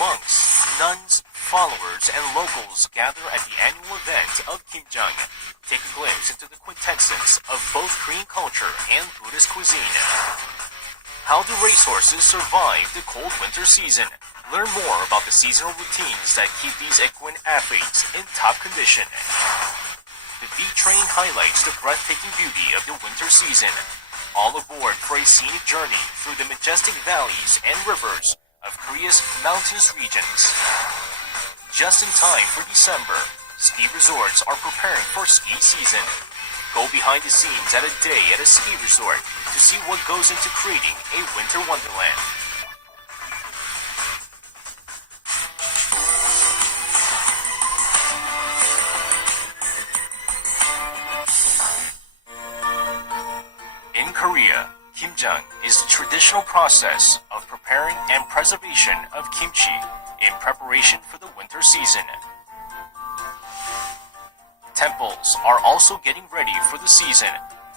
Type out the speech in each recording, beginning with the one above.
Monks, nuns, followers, and locals gather at the annual event of Kimjang. Take a glimpse into the quintessence of both Korean culture and Buddhist cuisine. How do racehorses survive the cold winter season? Learn more about the seasonal routines that keep these equine athletes in top condition. The V-Train highlights the breathtaking beauty of the winter season. All aboard for a scenic journey through the majestic valleys and rivers of Korea's mountainous regions. Just in time for December, ski resorts are preparing for ski season. Go behind the scenes at a day at a ski resort to see what goes into creating a winter wonderland. In Korea, Kimjang is the traditional process of preparing and preservation of kimchi in preparation for the winter season. Temples are also getting ready for the season,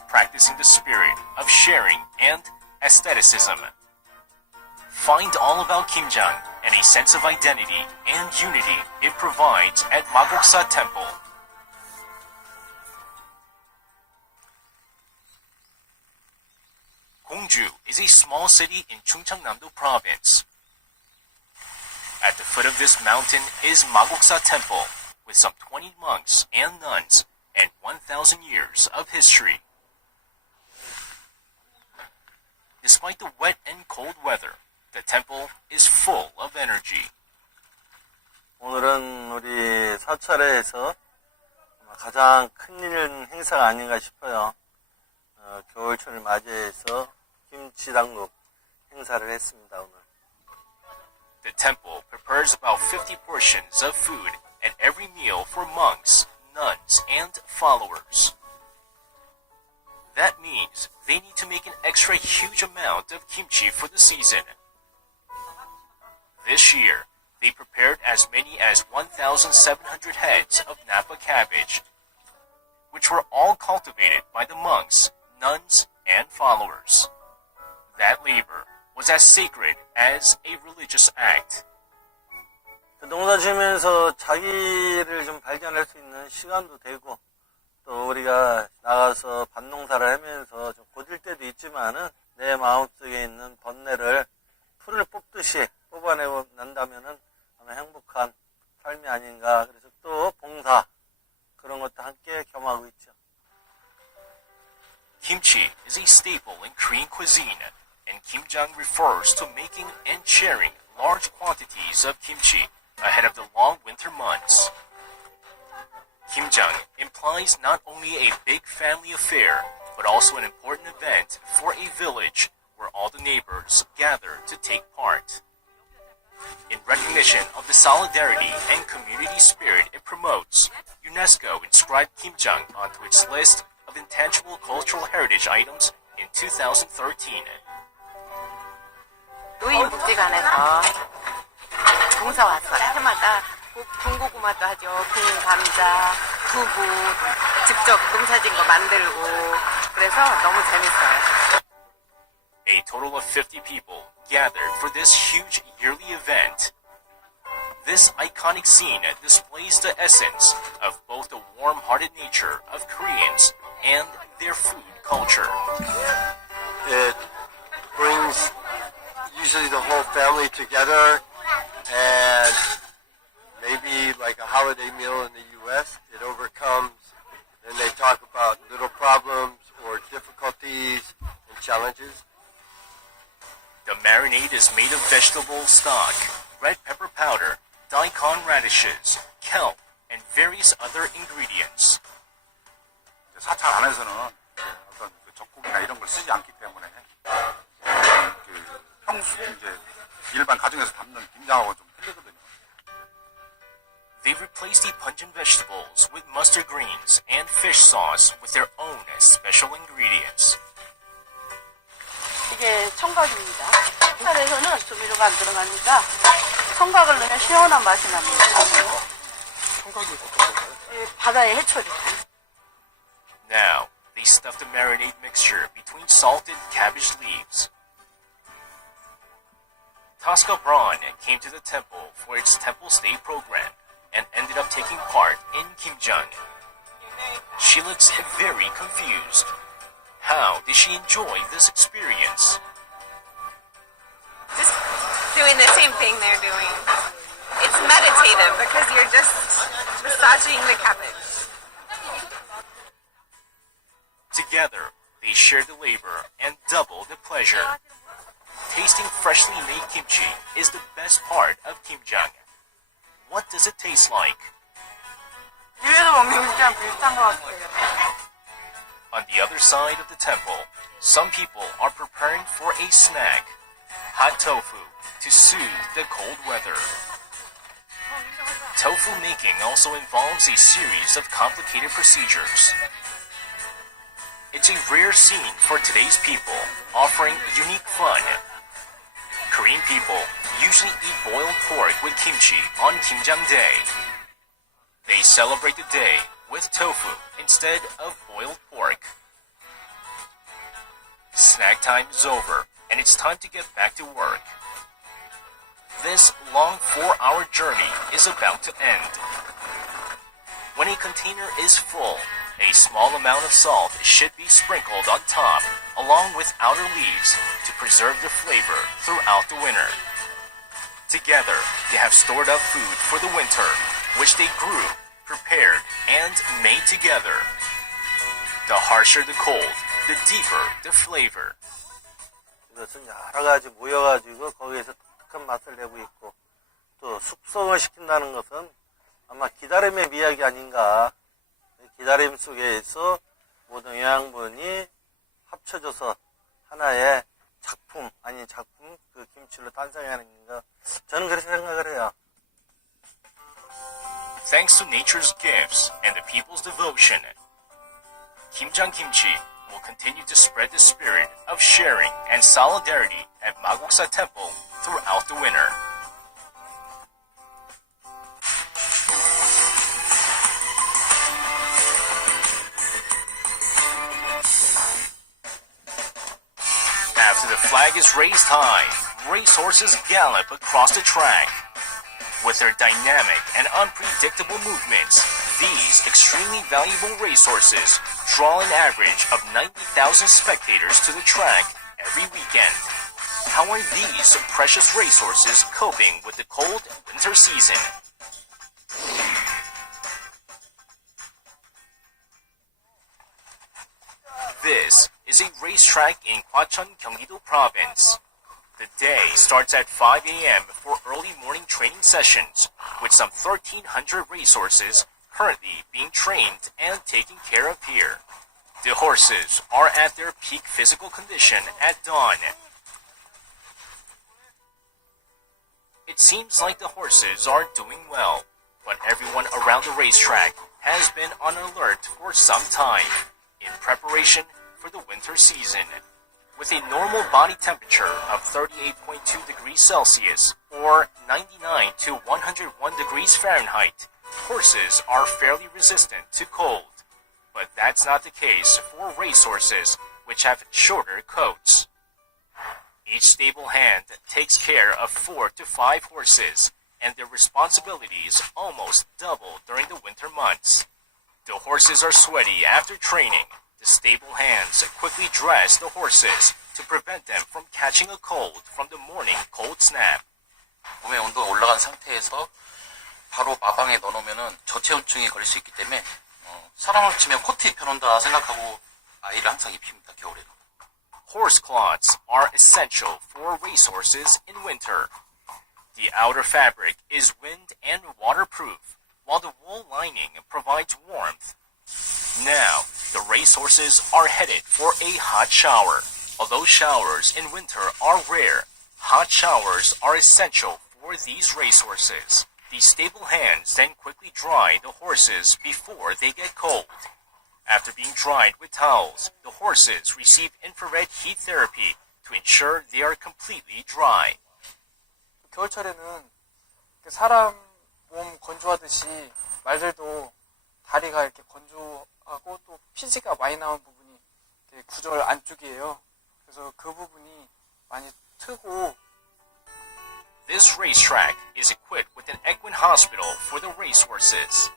practicing the spirit of sharing and aestheticism. Find all about Kimjang and a sense of identity and unity it provides at Magoksa Temple. Gongju is a small city in Chungcheongnam-do province. At the foot of this mountain is Magoksa Temple, with some 20 monks and nuns and 1,000 years of history. Despite the wet and cold weather, the temple is full of energy. 오늘은 우리 사찰에서 가장 큰 행사가 아닌가 싶어요. 겨울철을 맞이해서 김치당국 행사를 했습니다, 오늘. The temple prepares about 50 portions of food at every meal for monks, nuns, and followers. That means they need to make an extra huge amount of kimchi for the season. This year, they prepared as many as 1,700 heads of Napa cabbage, which were all cultivated by the monks, nuns, and followers. That labor was as sacred as a religious act. 농사 지으면서 자기를 좀 발견할 수 있는 시간도 되고, 또 우리가 나가서 밭농사를 하면서 좀 고질 때도 있지만은 내 마음속에 있는 번뇌를 풀을 뽑듯이 뽑아내고 난다면은 아마 행복한 삶이 아닌가. 그래서 또 봉사 그런 것도 함께 겸하고 있죠. Kimchi is a staple in Korean cuisine, and Kimjang refers to making and sharing large quantities of kimchi ahead of the long winter months. Kimjang implies not only a big family affair, but also an important event for a village where all the neighbors gather to take part. In recognition of the solidarity and community spirit it promotes, UNESCO inscribed Kimjang onto its list of intangible cultural heritage items in 2013. 노인복지관에서 봉사 왔어요. 해마다 군고구마도 하죠. 군 감자, 두부, 직접 농사진 거 만들고 그래서 너무 재밌어요. A total of 50 people gathered for this huge yearly event. This iconic scene displays the essence of both the warm-hearted nature of Koreans and their food culture. It brings usually the whole family together, and maybe like a holiday meal in the U.S., it overcomes, and they talk about little problems or difficulties and challenges. The marinade is made of vegetable stock, red pepper powder, daikon radishes, kelp, and various other ingredients. 사찰 안에서는 어떤 젓고기나 이런 걸 쓰지 않기 때문에 평소 이제 일반 가정에서 담는 김장하고 좀 틀리거든요. They replace the pungent vegetables with mustard greens and fish sauce with their own special ingredients. 이게 청각입니다. 사찰에서는 조미료가 안 들어가니까 청각을 넣으면 시원한 맛이 납니다. 청각이 어떤 건가요? 이 바다의 해초리. Now, they stuffed the marinade mixture between salted cabbage leaves. Tosca Braun came to the temple for its temple stay program and ended up taking part in Kimjang. She looks very confused. How did she enjoy this experience? Just doing the same thing they're doing. It's meditative because you're just massaging the cabbage. Together, they share the labor and double the pleasure. Tasting freshly made kimchi is the best part of Kimjang. What does it taste like? 집에서 먹는 김치랑 비슷한 것 같아요. On the other side of the temple, some people are preparing for a snack, hot tofu, to soothe the cold weather. Tofu making also involves a series of complicated procedures. It's a rare scene for today's people, offering unique fun. Korean people usually eat boiled pork with kimchi on Kimjang Day. They celebrate the day with tofu instead of boiled pork. Snack time is over, and it's time to get back to work. This long 4-hour journey is about to end. When a container is full, a small amount of salt should be sprinkled on top, along with outer leaves, to preserve the flavor throughout the winter. Together, they have stored up food for the winter, which they grew, prepared, and made together. The harsher the cold, the deeper the flavor. 이것은 여러 가지 모여가지고 거기에서 독특한 맛을 내고 있고, 또 숙성을 시킨다는 것은 아마 기다림의 미학이 아닌가. 기다림 속에서 모든 영양분이 합쳐져서 하나의 작품, 아닌 작품, 그 김치로 탄생하는 건가. 저는 그렇게 생각을 해요. Thanks to nature's gifts and the people's devotion, Kimjang Kimchi will continue to spread the spirit of sharing and solidarity at Magoksa Temple throughout the winter. After the flag is raised high, racehorses gallop across the track. With their dynamic and unpredictable movements, these extremely valuable racehorses draw an average of 90,000 spectators to the track every weekend. How are these precious racehorses coping with the cold winter season? This is a racetrack in Gwacheon, Gyeonggi-do Province. The day starts at 5 a.m. for early morning training sessions, with some 1,300 racehorses currently being trained and taken care of here. The horses are at their peak physical condition at dawn. It seems like the horses are doing well, but everyone around the racetrack has been on alert for some time, in preparation for the winter season. With a normal body temperature of 38.2 degrees Celsius or 99 to 101 degrees Fahrenheit, horses are fairly resistant to cold. But that's not the case for racehorses, which have shorter coats. Each stable hand takes care of 4 to 5 horses, and their responsibilities almost double during the winter months. The horses are sweaty after training. The stable hands quickly dress the horses to prevent them from catching a cold from the morning cold snap. 몸의 온도가 올라간 상태에서 바로 마방에 넣어놓으면 저체온증이 걸릴 수 있기 때문에 사람을 치면 코트 입혀놓는다 생각하고 아이를 항상 입힙니다, 겨울에는. Horse cloths are essential for racehorses in winter. The outer fabric is wind and waterproof, while the wool lining provides warmth. Now, the racehorses are headed for a hot shower. Although showers in winter are rare, hot showers are essential for these racehorses. The stable hands then quickly dry the horses before they get cold. After being dried with towels, the horses receive infrared heat therapy to ensure they are completely dry. 겨울철에는 사람 몸 건조하듯이 말들도 다리가 이렇게 건조하고 또 피지가 많이 나온 부분이 이렇게 구절 안쪽이에요. 그래서 그 부분이 많이 트고. This racetrack is equipped with an equine hospital for the racehorses.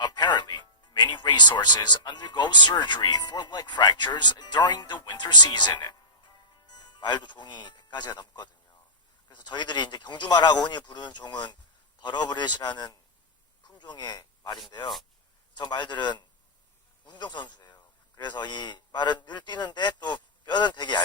Apparently, many racehorses undergo surgery for leg fractures during the winter season. 말도 종이 100가지가 넘거든요. 그래서 저희들이 이제 경주말하고 흔히 부르는 종은 더러브렛이라는 품종의 말인데요. 저 말들은 운동선수예요. 그래서 이 말은 늘 뛰는데 또 뼈는 되게 얇아요.